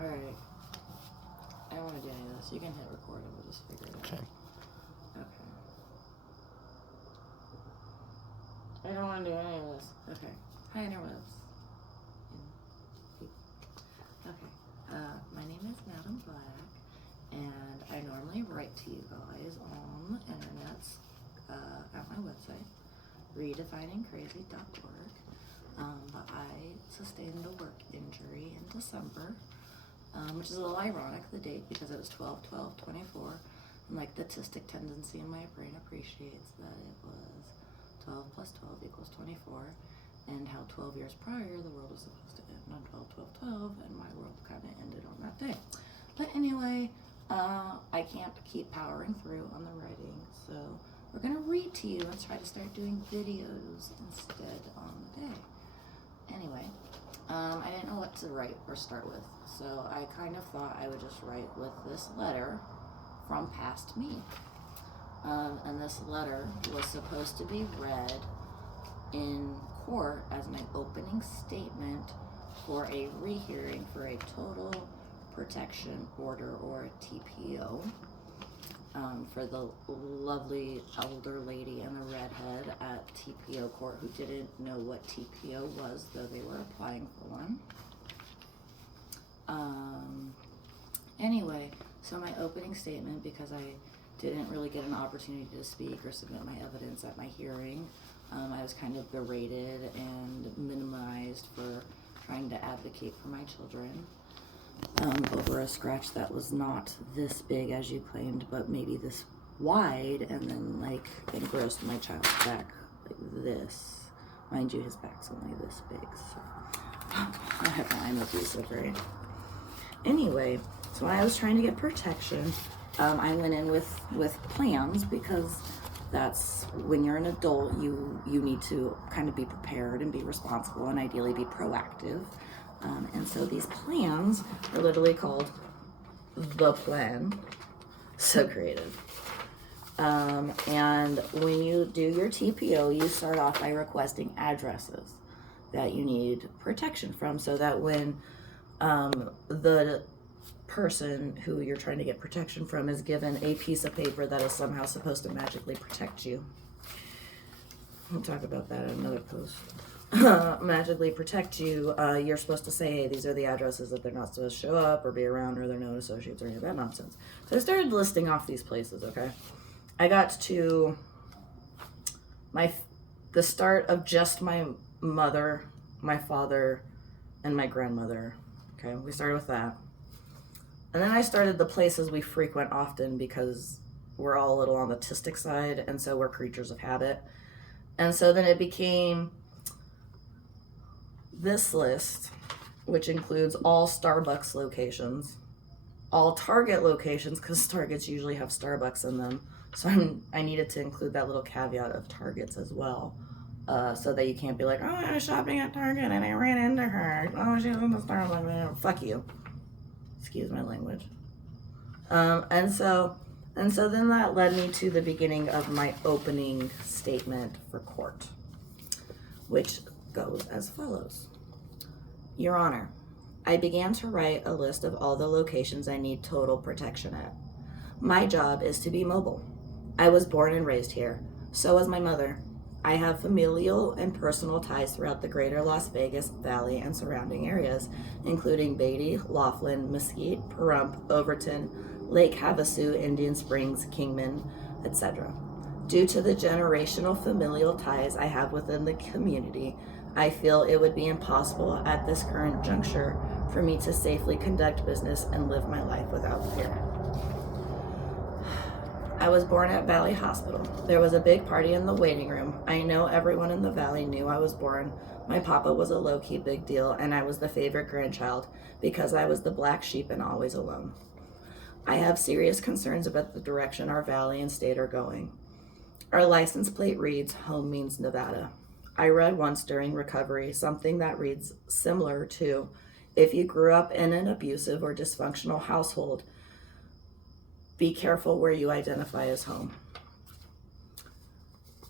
Alright. I don't want to do any of this. You can hit record and we'll just figure it out. Okay. Okay. I don't want to do any of this. Okay. Hi, interwebs. Okay. My name is Madam Black, and I normally write to you guys on the internet at my website, redefiningcrazy.org. But I sustained a work injury in December, which is a little ironic, the date, because it was 12/12/24, and like the autistic tendency in my brain appreciates that it was 12 plus 12 equals 24, and how 12 years prior the world was supposed to end on 12/12/12, and my world kind of ended on that day. But anyway, I can't keep powering through on the writing, so we're gonna read to you and try to start doing videos instead on the day. Anyway, I didn't know what to write or start with, so I kind of thought I would just write with this letter from past me. And this letter was supposed to be read in court as my opening statement for a rehearing for a total protection order, or a TPO, for the lovely elder lady and the redhead at TPO court who didn't know what TPO was, though they were applying for one. Anyway, so my opening statement, because I didn't really get an opportunity to speak or submit my evidence at my hearing, I was kind of berated and minimized for trying to advocate for my children over a scratch that was not this big as you claimed, but maybe this wide, and then like engrossed my child's back like this. Mind you, his back's only this big, so I'm abusive, right? Anyway, so when I was trying to get protection, I went in with plans, because that's when you're an adult, you need to kind of be prepared and be responsible and ideally be proactive. And so these plans are literally called the plan. So creative. And when you do your TPO, you start off by requesting addresses that you need protection from, so that when the person who you're trying to get protection from is given a piece of paper that is somehow supposed to magically protect you. We'll talk about that in another post. Magically protect you, you're supposed to say, hey, these are the addresses that they're not supposed to show up or be around, or they're known associates, or any of that nonsense. So I started listing off these places, okay? I got to the start of just my mother, my father, and my grandmother. Okay, we started with that. And then I started the places we frequent often, because we're all a little on the autistic side, and so we're creatures of habit. And so then it became this list, which includes all Starbucks locations, all Target locations, because Targets usually have Starbucks in them. So I needed to include that little caveat of Targets as well, so that you can't be like, oh, I was shopping at Target and I ran into her. Oh, she was in the Starbucks. Fuck you. Excuse my language. And so then that led me to the beginning of my opening statement for court, which goes as follows. Your Honor, I began to write a list of all the locations I need total protection at. My job is to be mobile. I was born and raised here. So was my mother. I have familial and personal ties throughout the greater Las Vegas Valley and surrounding areas, including Beatty, Laughlin, Mesquite, Pahrump, Overton, Lake Havasu, Indian Springs, Kingman, etc. Due to the generational familial ties I have within the community, I feel it would be impossible at this current juncture for me to safely conduct business and live my life without fear. I was born at Valley Hospital. There was a big party in the waiting room. I know everyone in the Valley knew I was born. My papa was a low-key big deal, and I was the favorite grandchild because I was the black sheep and always alone. I have serious concerns about the direction our valley and state are going. Our license plate reads, home means Nevada. I read once during recovery something that reads similar to, if you grew up in an abusive or dysfunctional household, be careful where you identify as home.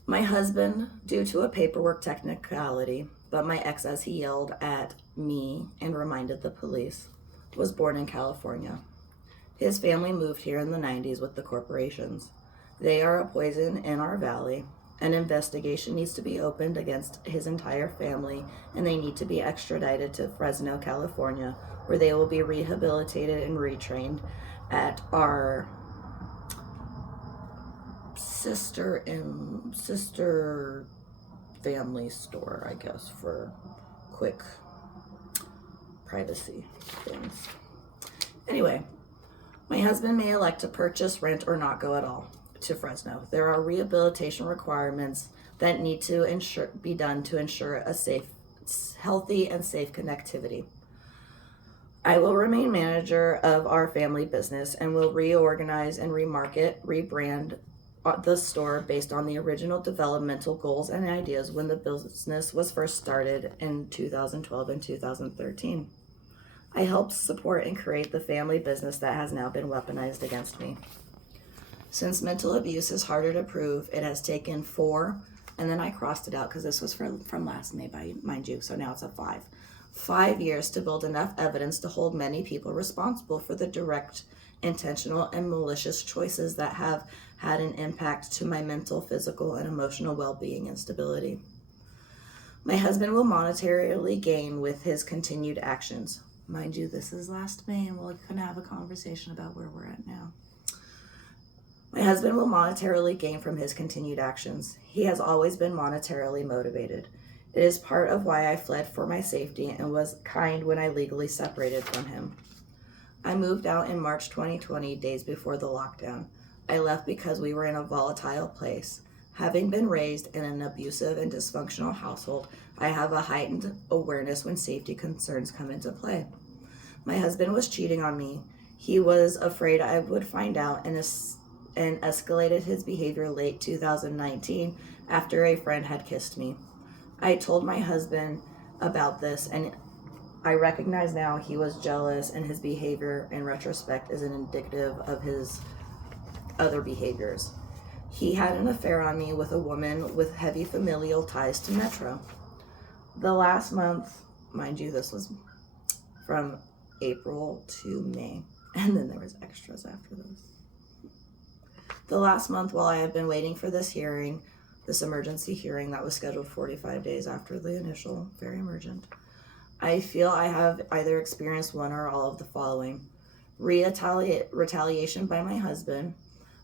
My husband, due to a paperwork technicality, but my ex, as he yelled at me and reminded the police, was born in California. His family moved here in the 90s with the corporations. They are a poison in our valley. An investigation needs to be opened against his entire family, and they need to be extradited to Fresno, California, where they will be rehabilitated and retrained at our sister family store, I guess, for quick privacy things. Anyway, my husband may elect to purchase, rent, or not go at all to Fresno. There are rehabilitation requirements that need to be done to ensure a healthy and safe connectivity. I will remain manager of our family business and will reorganize and rebrand the store based on the original developmental goals and ideas when the business was first started in 2012 and 2013. I helped support and create the family business that has now been weaponized against me. Since mental abuse is harder to prove, it has taken 4, and then I crossed it out because this was from last May, mind you, so now it's a 5. 5 years to build enough evidence to hold many people responsible for the direct, intentional, and malicious choices that have had an impact to my mental, physical, and emotional well-being and stability. My husband will monetarily gain with his continued actions. Mind you, this is last May, and we're going to have a conversation about where we're at now. My husband will monetarily gain from his continued actions. He has always been monetarily motivated. It is part of why I fled for my safety and was kind when I legally separated from him. I moved out in March 2020, days before the lockdown. I left because we were in a volatile place. Having been raised in an abusive and dysfunctional household, I have a heightened awareness when safety concerns come into play. My husband was cheating on me. He was afraid I would find out and escalated his behavior late 2019 after a friend had kissed me. I told my husband about this, and I recognize now he was jealous, and his behavior in retrospect is an indicative of his other behaviors. He had an affair on me with a woman with heavy familial ties to Metro. The last month, mind you, this was from April to May, and then there was extras after this. The last month, while I have been waiting for this emergency hearing that was scheduled 45 days after the initial, very emergent, I feel I have either experienced one or all of the following. Retaliation by my husband.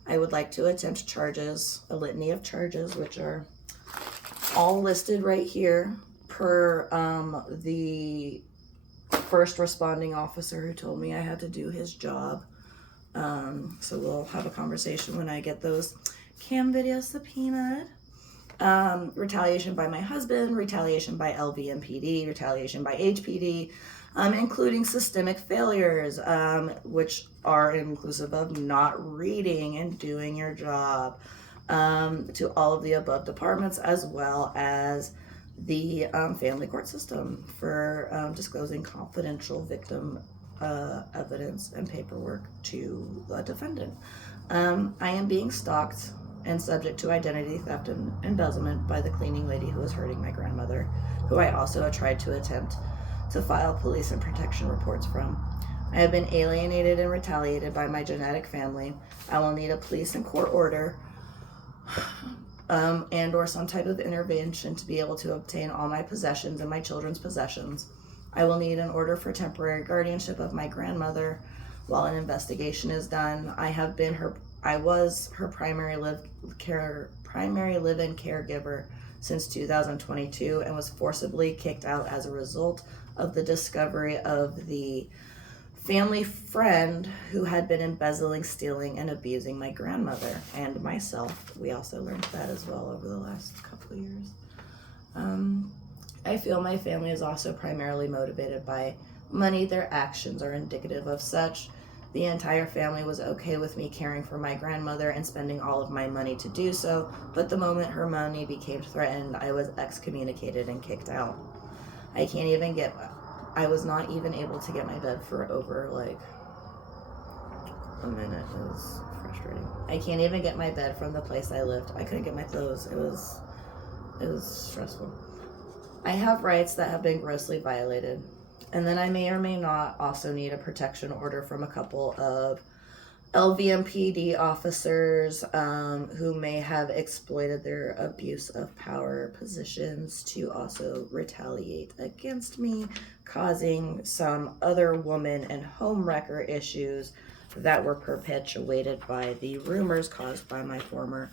I would like to attempt charges, a litany of charges, which are all listed right here per the first responding officer who told me I had to do his job. So we'll have a conversation when I get those cam videos subpoenaed. Retaliation by my husband, retaliation by LVMPD, retaliation by HPD, including systemic failures, which are inclusive of not reading and doing your job, to all of the above departments, as well as the family court system for disclosing confidential victim evidence and paperwork to the defendant. I am being stalked and subject to identity theft and embezzlement by the cleaning lady who was hurting my grandmother, who I also tried to attempt to file police and protection reports from. I have been alienated and retaliated by my genetic family. I will need a police and court order and or some type of intervention to be able to obtain all my possessions and my children's possessions. I will need an order for temporary guardianship of my grandmother while an investigation is done. I was her primary live-in caregiver since 2022 and was forcibly kicked out as a result of the discovery of the family friend who had been embezzling, stealing, and abusing my grandmother and myself. We also learned that as well over the last couple of years. I feel my family is also primarily motivated by money. Their actions are indicative of such. The entire family was okay with me caring for my grandmother and spending all of my money to do so, but the moment her money became threatened, I was excommunicated and kicked out. I was not even able to get my bed for over like a minute. It was frustrating. I can't even get my bed from the place I lived. I couldn't get my clothes. It was stressful. I have rights that have been grossly violated. And then I may or may not also need a protection order from a couple of LVMPD officers who may have exploited their abuse of power positions to also retaliate against me, causing some other woman and homewrecker issues that were perpetuated by the rumors caused by my former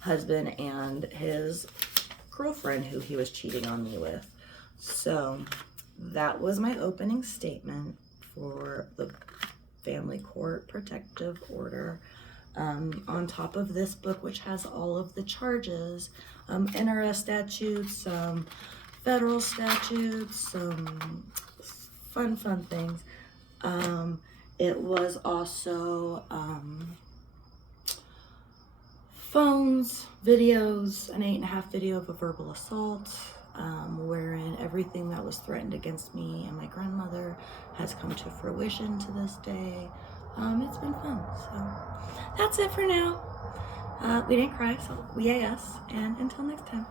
husband and his girlfriend who he was cheating on me with. So that was my opening statement for the family court protective order. On top of this book, which has all of the charges, NRS statutes, federal statutes, fun things. It was also phones, videos, an 8.5 video of a verbal assault, wherein everything that was threatened against me and my grandmother has come to fruition to this day. It's been fun. So that's it for now. We didn't cry, so we AS, and until next time.